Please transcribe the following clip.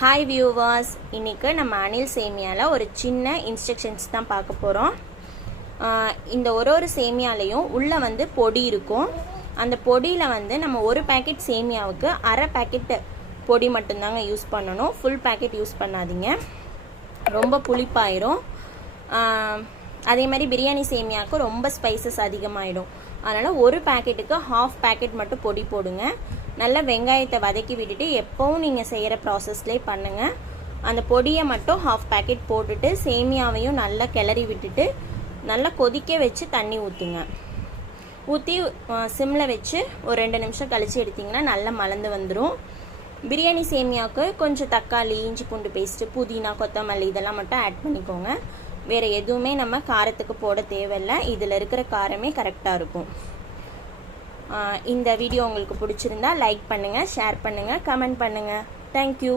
Hi viewers, இன்றைக்கி நம்ம அணில் சேமியாவில் ஒரு சின்ன இன்ஸ்ட்ரக்ஷன்ஸ் தான் பார்க்க போகிறோம். இந்த ஒரு சேமியாலையும் உள்ளே வந்து பொடி இருக்கும். அந்த பொடியில் வந்து நம்ம ஒரு பேக்கெட் சேமியாவுக்கு அரை பேக்கெட் பொடி மட்டும்தாங்க யூஸ் பண்ணணும். ஃபுல் பேக்கெட் யூஸ் பண்ணாதீங்க, ரொம்ப புளிப்பாயிரும். அதே மாதிரி பிரியாணி சேமியாவுக்கு ரொம்ப ஸ்பைசஸ் அதிகமாகிடும். அதனால் ஒரு பேக்கெட்டுக்கு ஹாஃப் பேக்கெட் மட்டும் பொடி போடுங்க. நல்லா வெங்காயத்தை வதக்கி விட்டுட்டு எப்போவும் நீங்கள் செய்கிற ப்ராசஸ்லேயே பண்ணுங்கள். அந்த பொடியை மட்டும் ஹாஃப் பேக்கெட் போட்டுட்டு சேமியாவையும் நல்லா கிளறி விட்டுட்டு நல்லா கொதிக்க வச்சு தண்ணி ஊற்றுங்க. ஊற்றி சிம்மில் வச்சு ஒரு 2 நிமிஷம் கழித்து எடுத்திங்கன்னா நல்லா மலர்ந்து வந்துடும். பிரியாணி சேமியாவுக்கு கொஞ்சம் தக்காளி, இஞ்சி பூண்டு பேஸ்ட்டு, புதினா, கொத்தமல்லி இதெல்லாம் மட்டும் ஆட் பண்ணிக்கோங்க. வேறு எதுவுமே நம்ம காரத்துக்கு போட தேவையில்லை. இதில் இருக்கிற காரமே கரெக்டாக இருக்கும். இந்த வீடியோ உங்களுக்கு பிடிச்சிருந்தா லைக் பண்ணுங்கள், ஷேர் பண்ணுங்கள், கமெண்ட் பண்ணுங்கள். தேங்க்யூ.